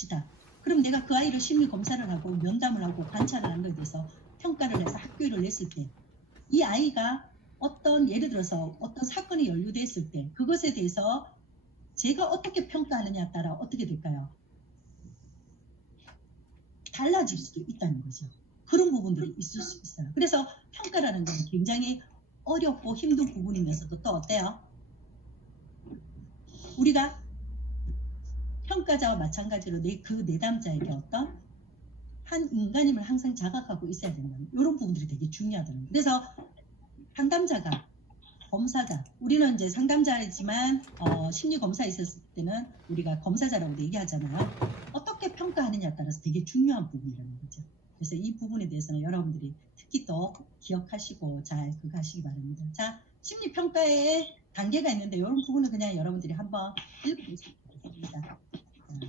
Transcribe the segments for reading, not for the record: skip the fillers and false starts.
합시다. 그럼 내가 그 아이를 심리 검사를 하고 면담을 하고 관찰을 한 거에 대해서 평가를 해서 학교를 냈을 때 이 아이가 어떤 예를 들어서 어떤 사건이 연루됐을 때 그것에 대해서 제가 어떻게 평가하느냐에 따라 어떻게 될까요? 달라질 수도 있다는 거죠. 그런 부분들이 있을 수 있어요. 그래서 평가라는 건 굉장히 어렵고 힘든 부분이면서도 또 어때요? 우리가 평가자와 마찬가지로 그 내담자에게 어떤 한 인간임을 항상 자각하고 있어야 된다는 이런 부분들이 되게 중요하다는 거예요. 그래서 상담자가 검사자, 우리는 이제 상담자이지만 심리검사에 있었을 때는 우리가 검사자라고 얘기하잖아요. 어떻게 평가하느냐에 따라서 되게 중요한 부분이라는 거죠. 그래서 이 부분에 대해서는 여러분들이 특히 또 기억하시고 잘 그거 하시기 바랍니다. 자, 심리평가에 단계가 있는데 이런 부분은 그냥 여러분들이 한번 읽어보시면 되겠습니다.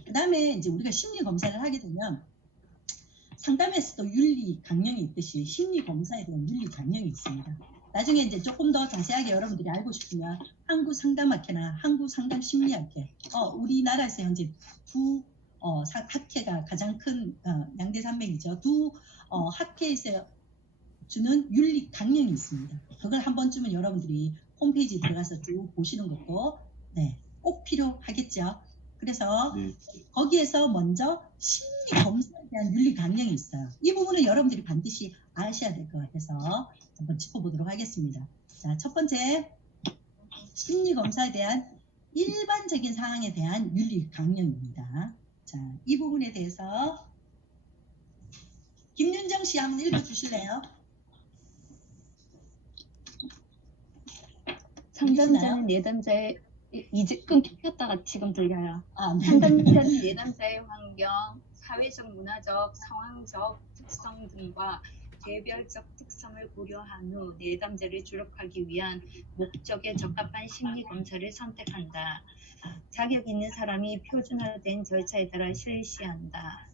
그 다음에 이제 우리가 심리검사를 하게 되면 상담에서도 윤리 강령이 있듯이 심리검사에 대한 윤리 강령이 있습니다. 나중에 이제 조금 더 자세하게 여러분들이 알고 싶으면 한국상담학회나 한국상담심리학회, 우리나라에서 현재 두 학회가 가장 큰 양대산맥이죠. 두 학회에서 주는 윤리 강령이 있습니다. 그걸 한 번쯤은 여러분들이 홈페이지에 들어가서 쭉 보시는 것도 꼭 필요하겠죠. 그래서 거기에서 먼저 심리 검사에 대한 윤리 강령이 있어요. 이 부분은 여러분들이 반드시 아셔야 될 것 같아서 한번 짚어보도록 하겠습니다. 자, 첫 번째, 심리 검사에 대한 일반적인 사항에 대한 윤리 강령입니다. 자, 이 부분에 대해서 김윤정 씨 한번 읽어주실래요? 상담자는 내담자의 이제 끊겼다가 지금 들려요. 네. 상담자는 내담자의 환경, 사회적, 문화적, 상황적 특성 등과 개별적 특성을 고려한 후 내담자를 조력하기 위한 목적에 적합한 심리 검사를 선택한다. 자격 있는 사람이 표준화된 절차에 따라 실시한다.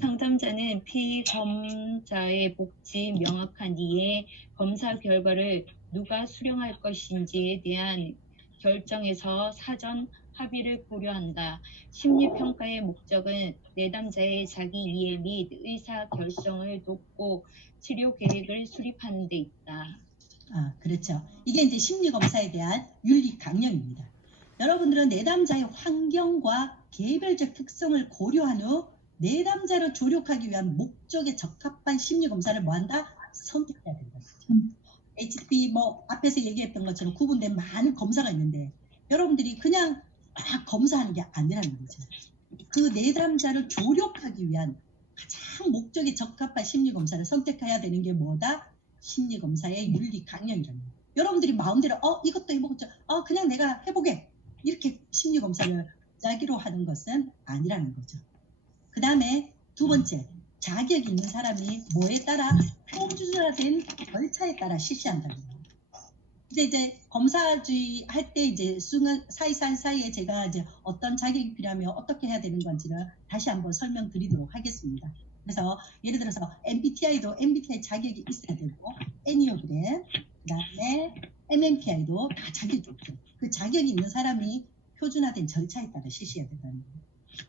상담자는 피검자의 복지 명확한 이해, 검사 결과를 누가 수령할 것인지에 대한 결정에서 사전 합의를 고려한다. 심리평가의 목적은 내담자의 자기 이해 및 의사 결정을 돕고 치료 계획을 수립하는 데 있다. 그렇죠. 이게 이제 심리검사에 대한 윤리 강령입니다. 여러분들은 내담자의 환경과 개별적 특성을 고려한 후 내담자를 조력하기 위한 목적에 적합한 심리검사를 뭐한다? 선택해야 된다. HTP 앞에서 얘기했던 것처럼 구분된 많은 검사가 있는데 여러분들이 그냥 막 검사하는 게 아니라는 거죠. 그 내담자를 조력하기 위한 가장 목적에 적합한 심리검사를 선택해야 되는 게 뭐다? 심리검사의 윤리 강령이라는 거예요. 여러분들이 마음대로 이것도 해보고 그냥 내가 해보게 이렇게 심리검사를 자기로 하는 것은 아니라는 거죠. 그 다음에 두 번째, 자격 있는 사람이 뭐에 따라 표준화된 절차에 따라 실시한다는 거예요. 근데 이제 검사주의 할 때 이제 사이에 제가 이제 어떤 자격이 필요하면 어떻게 해야 되는 건지를 다시 한번 설명드리도록 하겠습니다. 그래서 예를 들어서 MBTI도 MBTI 자격이 있어야 되고 애니어그램, 그다음에 MMPI도 다 자격이 있죠. 그 자격이 있는 사람이 표준화된 절차에 따라 실시해야 된다는 거예요.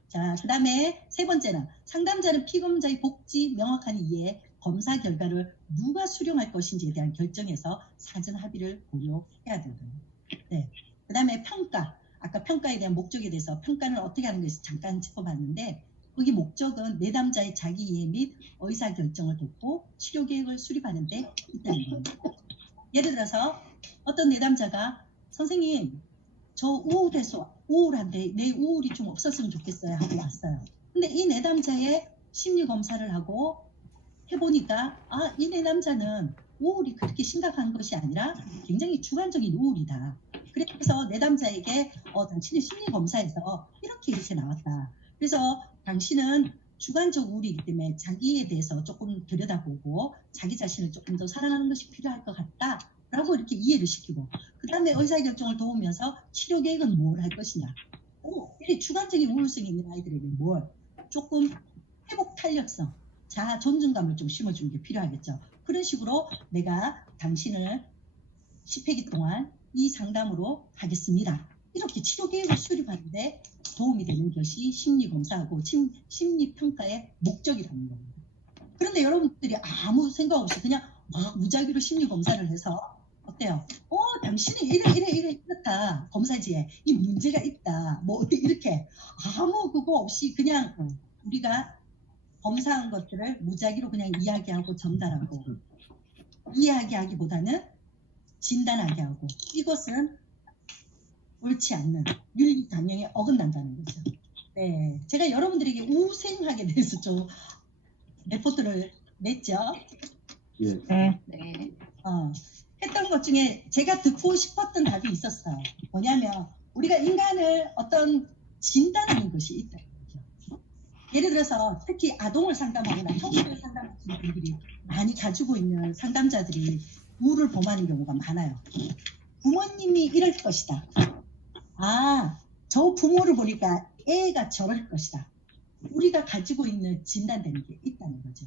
자, 그 다음에 세 번째는 상담자는 피검자의 복지 명확한 이해, 검사 결과를 누가 수령할 것인지에 대한 결정에서 사전 합의를 고려해야 된다. 네. 그 다음에 평가. 아까 평가에 대한 목적에 대해서 평가는 어떻게 하는 것인지 잠깐 짚어봤는데 거기 목적은 내담자의 자기 이해 및 의사 결정을 돕고 치료 계획을 수립하는 데 있다는 거예요. 예를 들어서 어떤 내담자가 선생님 저 우울한데 내 우울이 좀 없었으면 좋겠어요 하고 왔어요. 근데 이 내담자의 심리검사를 하고 해보니까 이 내담자는 우울이 그렇게 심각한 것이 아니라 굉장히 주관적인 우울이다. 그래서 내담자에게 당신의 심리검사에서 이렇게 나왔다. 그래서 당신은 주관적 우울이기 때문에 자기에 대해서 조금 들여다보고 자기 자신을 조금 더 사랑하는 것이 필요할 것 같다. 라고 이렇게 이해를 시키고 그 다음에 의사결정을 도우면서 치료 계획은 뭘 할 것이냐. 이렇게 주관적인 우울성이 있는 아이들에게 조금 회복 탄력성, 자아 존중감을 좀 심어주는 게 필요하겠죠. 그런 식으로 내가 당신을 10회기 동안 이 상담으로 하겠습니다. 이렇게 치료 계획을 수립하는데 도움이 되는 것이 심리검사하고 심리평가의 목적이라는 겁니다. 그런데 여러분들이 아무 생각 없이 그냥 막 무작위로 심리검사를 해서 어때요? 당신이 이렇다. 검사지에 이 문제가 있다. 뭐 이렇게 아무 그거 없이 그냥 우리가 검사한 것들을 무작위로 그냥 이야기하고 전달하고 이야기하기보다는 진단하게 하고 이것은 옳지 않는 윤리 강령에 어긋난다는 거죠. 네, 제가 여러분들에게 우생학에 대해서 좀 레포트를 냈죠. 예. 네. 했던 것 중에 제가 듣고 싶었던 답이 있었어요. 뭐냐면 우리가 인간을 어떤 진단하는 것이 있다. 예를 들어서 특히 아동을 상담하거나 청소년을 상담하시는 분들이 많이 가지고 있는 상담자들이 우를 범하는 경우가 많아요. 부모님이 이럴 것이다. 저 부모를 보니까 애가 저럴 것이다. 우리가 가지고 있는 진단되는 게 있다는 거죠.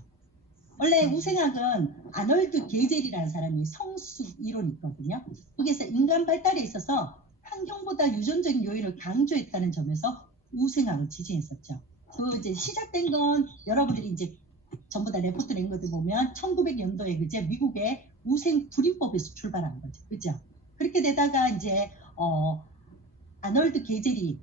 원래 우생학은 아놀드 게젤이라는 사람이 성숙 이론이 있거든요. 거기에서 인간 발달에 있어서 환경보다 유전적인 요인을 강조했다는 점에서 우생학을 지지했었죠. 그 이제 시작된 건 여러분들이 이제 전부 다 레포트 낸 것들 보면 1900년도에 그제 미국의 우생 불임법에서 출발한 거죠. 그죠? 그렇게 되다가 이제 아놀드 게젤이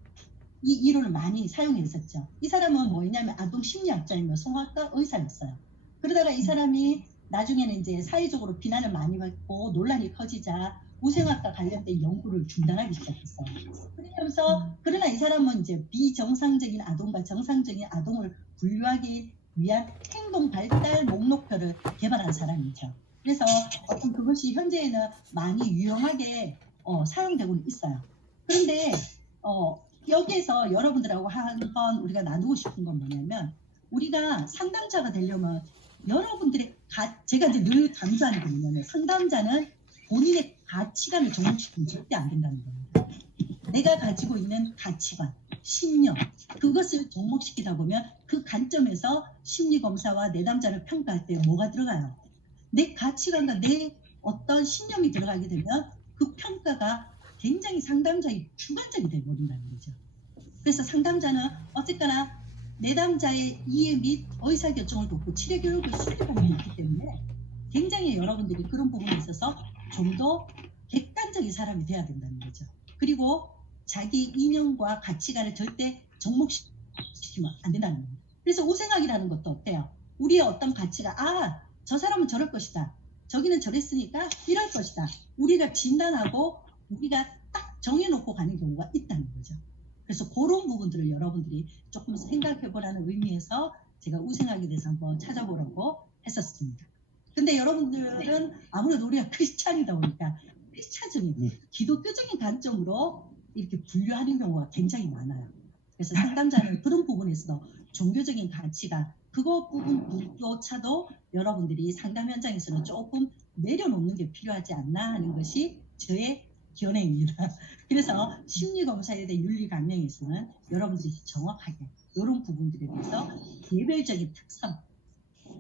이 이론을 많이 사용했었죠. 이 사람은 뭐였냐면 아동 심리학자이며 성악가 의사였어요. 그러다가 이 사람이 나중에는 이제 사회적으로 비난을 많이 받고 논란이 커지자 우생학과 관련된 연구를 중단하기 시작했어요. 그러면서 그러나 이 사람은 이제 비정상적인 아동과 정상적인 아동을 분류하기 위한 행동 발달 목록표를 개발한 사람이죠. 그래서 어떤 그것이 현재에는 많이 유용하게 사용되고는 있어요. 그런데 여기에서 여러분들하고 한번 우리가 나누고 싶은 건 뭐냐면 우리가 상담자가 되려면 여러분들의 제가 이제 늘 강조하는 게 뭐냐면 상담자는 본인의 가치관을 접목시키면 절대 안 된다는 겁니다. 내가 가지고 있는 가치관, 신념 그것을 접목시키다 보면 그 관점에서 심리검사와 내담자를 평가할 때 뭐가 들어가요? 내 가치관과 내 어떤 신념이 들어가게 되면 그 평가가 굉장히 상담자의 주관적이 되어버린다는 거죠. 그래서 상담자는 어쨌거나 내담자의 이해 및 의사결정을 돕고 치료교육을 수립하는 게 있기 때문에 굉장히 여러분들이 그런 부분에 있어서 좀 더 객관적인 사람이 돼야 된다는 거죠. 그리고 자기 이념과 가치관을 절대 접목시키면 안 된다는 겁니다. 그래서 우생학이라는 것도 어때요? 우리의 어떤 가치가 저 사람은 저럴 것이다. 저기는 저랬으니까 이럴 것이다. 우리가 진단하고 우리가 딱 정해놓고 가는 경우가 있다는 거죠. 그래서 그런 부분들을 여러분들이 조금 생각해보라는 의미에서 제가 우생학에 대해서 한번 찾아보려고 했었습니다. 근데 여러분들은 아무래도 우리가 크리스찬이다 보니까 크리스찬적인 기독교적인 관점으로 이렇게 분류하는 경우가 굉장히 많아요. 그래서 상담자는 그런 부분에서도 종교적인 가치가 그거 부분조차도 여러분들이 상담 현장에서는 조금 내려놓는 게 필요하지 않나 하는 것이 저의 견해입니다. 그래서 심리검사에 대한 윤리 강령에서는 여러분들이 정확하게 이런 부분들에 대해서 개별적인 특성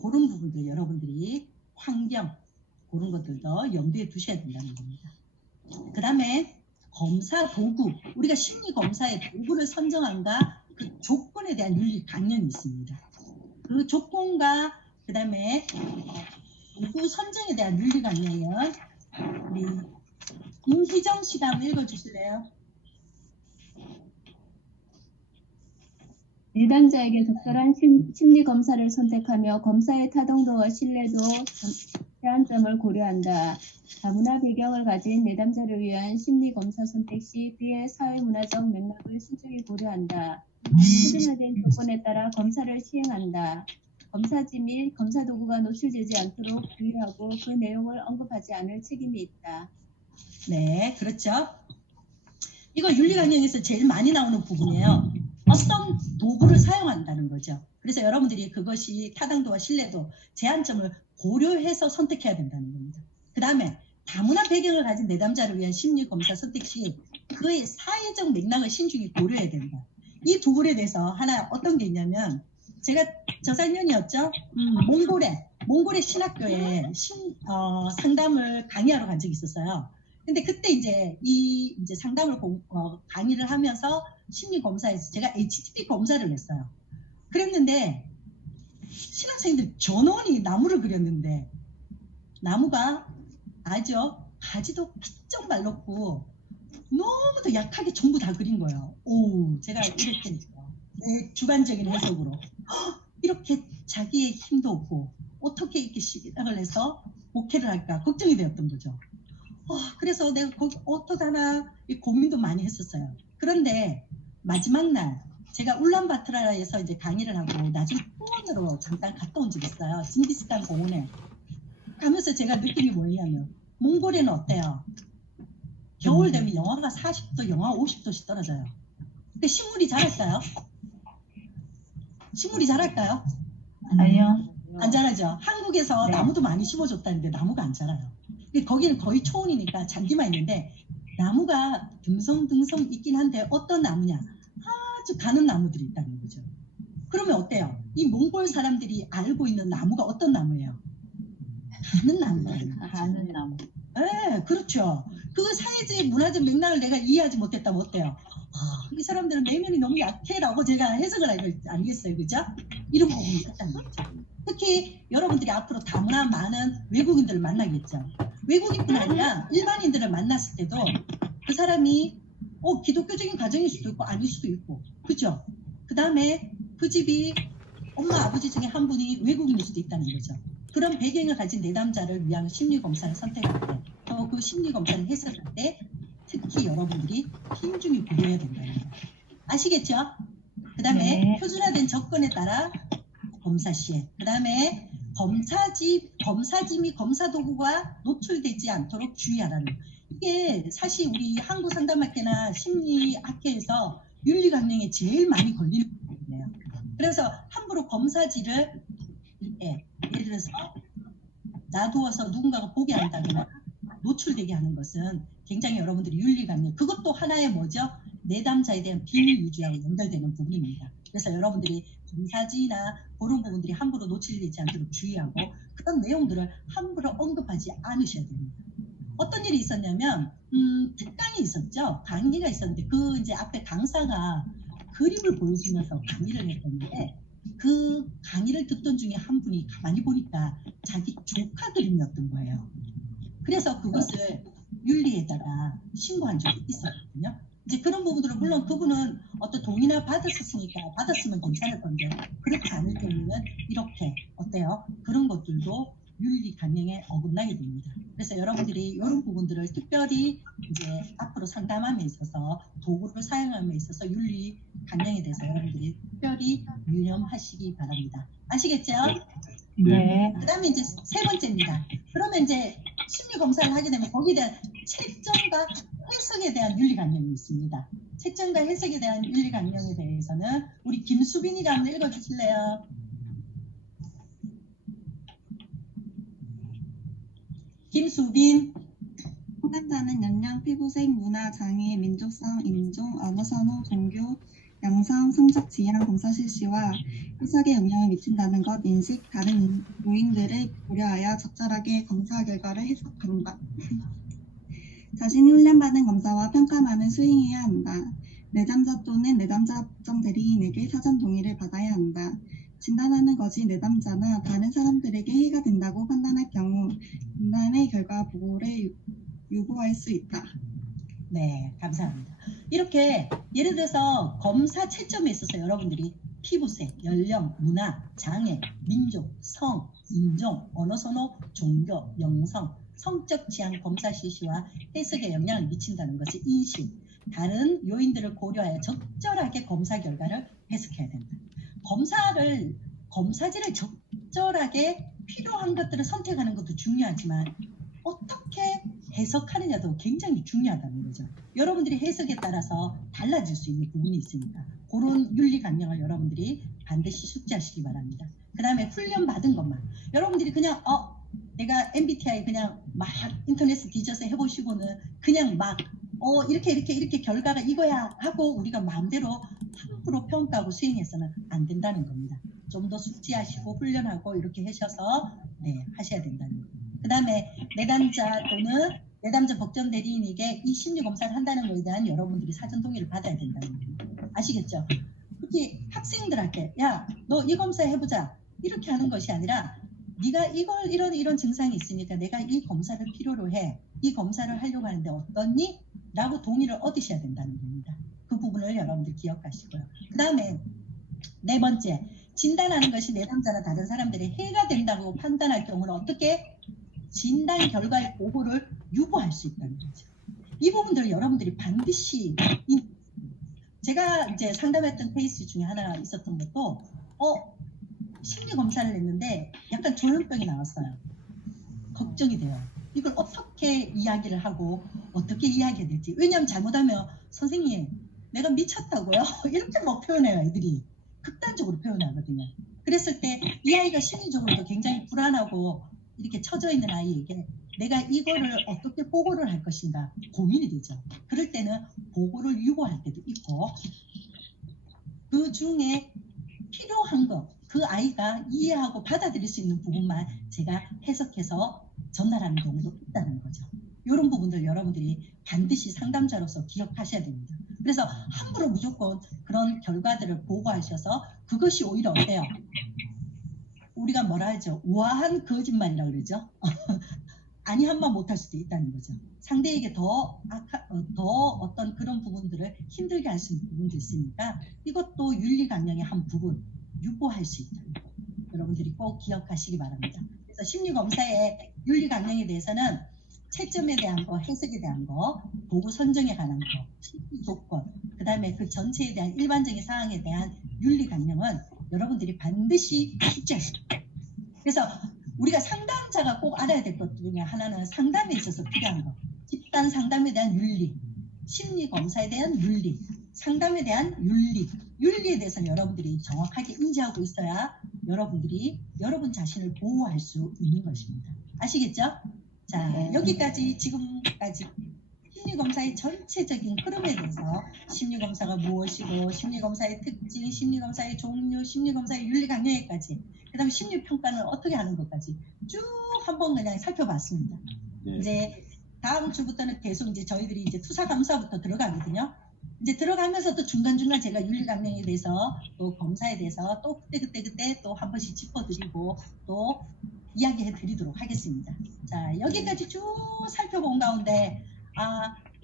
그런 부분들 여러분들이 환경 그런 것들도 염두에 두셔야 된다는 겁니다. 그 다음에 검사 도구 우리가 심리검사의 도구를 선정한가 그 조건에 대한 윤리 강령이 있습니다. 그 조건과 그 다음에 도구 선정에 대한 윤리 강령은 우리 임기정 씨가 한번 읽어주실래요? 내담자에게 적절한 심리검사를 선택하며 검사의 타당도와 신뢰도, 제한점을 고려한다. 다문화 배경을 가진 내담자를 위한 심리검사 선택 시 그의 사회문화적 맥락을 신중히 고려한다. 표준화된 조건에 따라 검사를 시행한다. 검사지 및 검사도구가 노출되지 않도록 주의하고 그 내용을 언급하지 않을 책임이 있다. 네, 그렇죠. 이거 윤리강령에서 제일 많이 나오는 부분이에요. 어떤 도구를 사용한다는 거죠. 그래서 여러분들이 그것이 타당도와 신뢰도, 제한점을 고려해서 선택해야 된다는 겁니다. 그 다음에 다문화 배경을 가진 내담자를 위한 심리검사 선택 시 그의 사회적 맥락을 신중히 고려해야 된다. 이 부분에 대해서 하나 어떤 게 있냐면 제가 저작년이었죠. 몽골의 신학교에 상담을 강의하러 간 적이 있었어요. 근데 그때 이제 상담을 강의를 하면서 심리 검사에서 제가 HTP 검사를 했어요. 그랬는데 신학생들 전원이 나무를 그렸는데 나무가 아주 가지도 피쩍 말랐고 너무도 약하게 전부 다 그린 거예요. 오, 제가 이랬다니까. 내 주관적인 해석으로 이렇게 자기의 힘도 없고 어떻게 이렇게 시작을 해서 목회를 할까 걱정이 되었던 거죠. 그래서 내가 어떡하나 고민도 많이 했었어요. 그런데 마지막 날 제가 울란바토르에서 이제 강의를 하고 나중에 후원으로 잠깐 갔다 온 적이 있어요. 징기스칸 공원에 가면서 제가 느낀 게 뭐냐면 몽골에는 어때요? 겨울 되면 영하가 40도, 영하 50도씩 떨어져요. 근데 식물이 자랄까요? 식물이 자랄까요? 아니요. 안 자라죠. 한국에서 네. 나무도 많이 심어줬다는데 나무가 안 자라요. 거기는 거의 초원이니까 잔디만 있는데 나무가 듬성듬성 있긴 한데 어떤 나무냐? 아주 가는 나무들이 있다는 거죠. 그러면 어때요? 이 몽골 사람들이 알고 있는 나무가 어떤 나무예요? 가는 나무예요. 가는 나무. 네, 그렇죠. 그 사회주의 문화적 맥락을 내가 이해하지 못했다면 어때요? 이 사람들은 내면이 너무 약해라고 제가 해석을 알겠어요. 그죠? 이런 부분이 있다는 거죠. 특히 여러분들이 앞으로 다문화 많은 외국인들을 만나겠죠. 외국인뿐 아니라 일반인들을 만났을 때도 그 사람이 기독교적인 가정일 수도 있고 아닐 수도 있고 그죠? 그 다음에 그 집이 엄마 아버지 중에 한 분이 외국인일 수도 있다는 거죠. 그런 배경을 가진 내담자를 위한 심리검사를 선택할 때 또 그 심리검사를 해석할 때 특히 여러분들이 신중히 고려해야 된다는 거예요. 아시겠죠? 그 다음에 네. 표준화된 조건에 따라 검사 시에 그 다음에 검사짐이 검사 도구가 노출되지 않도록 주의하라는 거예요. 이게 사실 우리 한국상담학회나 심리학회에서 윤리강령에 제일 많이 걸리는 부분이에요. 그래서 함부로 검사지를 예를 들어서 놔두어서 누군가가 보게 한다거나 노출되게 하는 것은 굉장히 여러분들이 윤리강령 그것도 하나의 뭐죠? 내담자에 대한 비밀 유지하고 연결되는 부분입니다. 그래서 여러분들이 검사지나 그런 부분들이 함부로 노출되지 않도록 주의하고 그런 내용들을 함부로 언급하지 않으셔야 됩니다. 어떤 일이 있었냐면 특강이 있었죠. 강의가 있었는데 그 이제 앞에 강사가 그림을 보여주면서 강의를 했었는데 그 강의를 듣던 중에 한 분이 가만히 보니까 자기 조카 그림이었던 거예요. 그래서 그것을 윤리에다가 신고한 적이 있었거든요. 이제 그런 부분들은 물론 그분은 어떤 동의나 받았으면 괜찮을 건데 그렇지 않을 경우는 이렇게 어때요? 그런 것들도 윤리 강령에 어긋나게 됩니다. 그래서 여러분들이 이런 부분들을 특별히 이제 앞으로 상담함에 있어서 도구를 사용함에 있어서 윤리 강령에 대해서 여러분들이 특별히 유념하시기 바랍니다. 아시겠죠? 네. 그다음에 이제 세 번째입니다. 그러면 이제 심리 검사를 하게 되면 거기에 대한 채점과 해석에 대한 윤리 강령이 있습니다. 채점과 해석에 대한 윤리 강령에 대해서는 우리 김수빈이가 한번 읽어주실래요? 김수빈. 상담자는 연령, 피부색, 문화, 장애, 민족성, 인종, 언어 선호, 종교, 양성, 성적 지향 검사 실시와 해석에 영향을 미친다는 것 인식, 다른 요인들을 고려하여 적절하게 검사 결과를 해석한다. 자신이 훈련받은 검사와 평가만을 수행해야 한다. 내담자 또는 내담자 법정 대리인에게 사전 동의를 받아야 한다. 진단하는 것이 내담자나 다른 사람들에게 해가 된다고 판단할 경우 진단의 결과 보고를 요구할 수 있다. 네, 감사합니다. 이렇게 예를 들어서 검사 채점에 있어서 여러분들이 피부색, 연령, 문화, 장애, 민족, 성, 인종, 언어 선호, 종교, 영성, 성적 지향 검사 실시와 해석에 영향을 미친다는 것이 인식, 다른 요인들을 고려하여 적절하게 검사 결과를 해석해야 된다. 검사지를 적절하게 필요한 것들을 선택하는 것도 중요하지만 어떻게 해석하느냐도 굉장히 중요하다는 거죠. 여러분들이 해석에 따라서 달라질 수 있는 부분이 있으니까 그런 윤리 강령을 여러분들이 반드시 숙지하시기 바랍니다. 그 다음에 훈련 받은 것만 여러분들이 그냥 내가 MBTI 그냥 막 인터넷에 뒤져서 해보시고는 그냥 막 이렇게 결과가 이거야 하고 우리가 마음대로 함부로 평가하고 수행해서는 안 된다는 겁니다. 좀 더 숙지하시고 훈련하고 이렇게 하셔서 하셔야 된다는 겁니다. 그 다음에 내담자 또는 내담자 법정 대리인에게 이 심리 검사를 한다는 것에 대한 여러분들이 사전 동의를 받아야 된다는 겁니다. 아시겠죠? 특히 학생들한테 야, 너 이 검사 해보자 이렇게 하는 것이 아니라 네가 이런 증상이 있으니까 내가 이 검사를 필요로 해. 이 검사를 하려고 하는데 어떻니? 라고 동의를 얻으셔야 된다는 겁니다. 그 부분을 여러분들 기억하시고요. 그 다음에 네 번째, 진단하는 것이 내담자나 다른 사람들의 해가 된다고 판단할 경우는 어떻게? 진단 결과의 보고를 유보할 수 있다는 거죠. 이 부분들을 여러분들이 반드시 제가 이제 상담했던 케이스 중에 하나 있었던 것도 심리 검사를 했는데 약간 조현병이 나왔어요. 걱정이 돼요. 이걸 어떻게 이야기를 하고 어떻게 이야기해야 될지. 왜냐하면 잘못하면 선생님 내가 미쳤다고요? 이렇게 막 표현해요. 애들이 극단적으로 표현하거든요. 그랬을 때 이 아이가 심리적으로도 굉장히 불안하고 이렇게 처져 있는 아이에게 내가 이거를 어떻게 보고를 할 것인가 고민이 되죠. 그럴 때는 보고를 유보할 때도 있고 그 중에 필요한 거 그 아이가 이해하고 받아들일 수 있는 부분만 제가 해석해서 전달하는 경우도 있다는 거죠. 이런 부분들 여러분들이 반드시 상담자로서 기억하셔야 됩니다. 그래서 함부로 무조건 그런 결과들을 보고하셔서 그것이 오히려 어때요? 우리가 뭐라 하죠? 우아한 거짓말이라고 그러죠. 아니 한번 못할 수도 있다는 거죠. 상대에게 더 어떤 그런 부분들을 힘들게 할 수 있는 부분도 있으니까 이것도 윤리 강령의 한 부분 유보할 수 있다는 거 여러분들이 꼭 기억하시기 바랍니다. 그래서 심리 검사의 윤리 강령에 대해서는 채점에 대한 거, 해석에 대한 거, 보고 선정에 관한 거, 심리 조건, 그 다음에 그 전체에 대한 일반적인 사항에 대한 윤리 강령은 여러분들이 반드시 숙지하십시오. 그래서 우리가 상담자가 꼭 알아야 될 것 중에 하나는 상담에 있어서 필요한 거. 집단 상담에 대한 윤리, 심리 검사에 대한 윤리, 상담에 대한 윤리. 윤리에 대해서는 여러분들이 정확하게 인지하고 있어야 여러분들이 여러분 자신을 보호할 수 있는 것입니다. 아시겠죠? 자, 여기까지 지금까지 심리검사의 전체적인 흐름에 대해서 심리검사가 무엇이고 심리검사의 특징, 심리검사의 종류, 심리검사의 윤리 강령에까지 그 다음에 심리평가는 어떻게 하는 것까지 쭉 한번 그냥 살펴봤습니다. 네. 이제 다음 주부터는 계속 이제 저희들이 이제 투사감사부터 들어가거든요. 이제 들어가면서 또 중간중간 제가 윤리 강령에 대해서 또 검사에 대해서 또 그때 또 한 번씩 짚어드리고 또 이야기해 드리도록 하겠습니다. 자, 여기까지 쭉 살펴본 가운데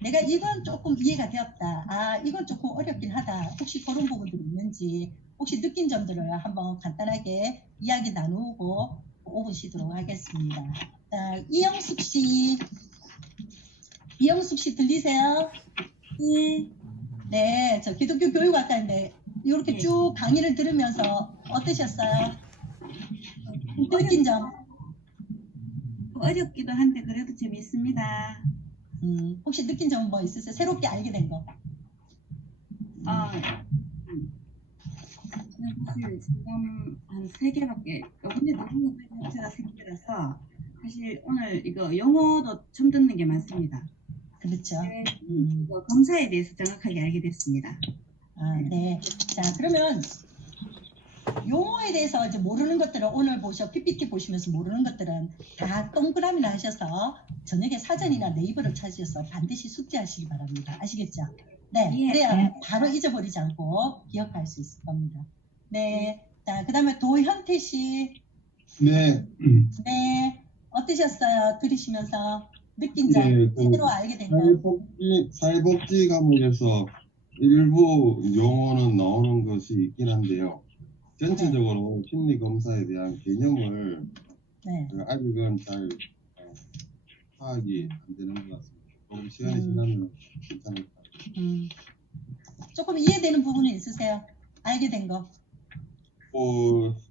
내가 이건 조금 이해가 되었다. 이건 조금 어렵긴 하다. 혹시 그런 부분들이 있는지 혹시 느낀 점들을 한번 간단하게 이야기 나누고 5분 쉬도록 하겠습니다. 자, 이영숙 씨 들리세요? 네, 저 기독교 교육학과인데 이렇게 쭉 강의를 들으면서 어떠셨어요? 느낀 점? 어렵기도 한데 그래도 재밌습니다. 혹시 느낀 점 뭐 있으세요? 새롭게 알게 된 거? 저는 사실 지금 한 3개밖에 이번에 너무 자체가 3개라서 사실 오늘 이거 용어도 처음 듣는 게 많습니다. 그렇죠. 이거 검사에 대해서 정확하게 알게 됐습니다. 네. 자, 그러면 용어에 대해서 이제 모르는 것들을 오늘 PPT 보시면서 모르는 것들은 다 동그라미를 하셔서 저녁에 사전이나 네이버를 찾으셔서 반드시 숙지하시기 바랍니다. 아시겠죠? 네. 예. 그래야 바로 잊어버리지 않고 기억할 수 있을 겁니다. 네. 자, 그 다음에 도현태 씨. 네. 네. 어떠셨어요? 들으시면서 느낀 점, 예, 새로 알게 된 점. 사회복지 과목에서 일부 용어는 나오는 것이 있긴 한데요. 전체적으로 심리 검사에 대한 개념을 네. 아직은 잘 파악이 안 되는 것 같습니다. 조금 시간이 지나면 괜찮을 것 같아요. 조금 이해되는 부분이 있으세요? 알게 된 거.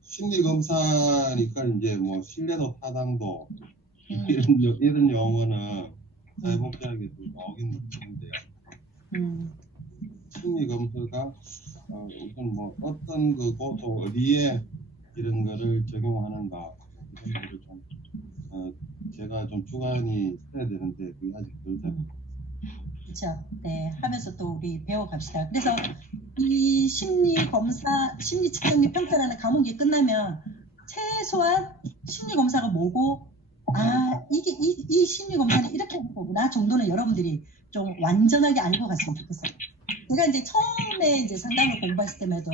심리 검사니까 이제 뭐 신뢰도 타당도 이런 용어는 사회복지학에도 나오긴 하는데요. 심리 검사가 우선 뭐 어떤 거고 또 어디에 이런 거를 적용하는가 이런 거를 좀 제가 좀 주관이 해야 되는데 그게 아직 덜 되고. 그렇죠. 네, 하면서 또 우리 배워갑시다. 그래서 이 심리 검사, 심리 측정 및 평가라는 과목이 끝나면 최소한 심리 검사가 뭐고 아, 이 심리 검사는 이렇게 하는 거구나 정도는 여러분들이 좀 완전하게 알고 갔으면 좋겠어요. 제가 이제 처음에 이제 상담을 공부했을 때만 해도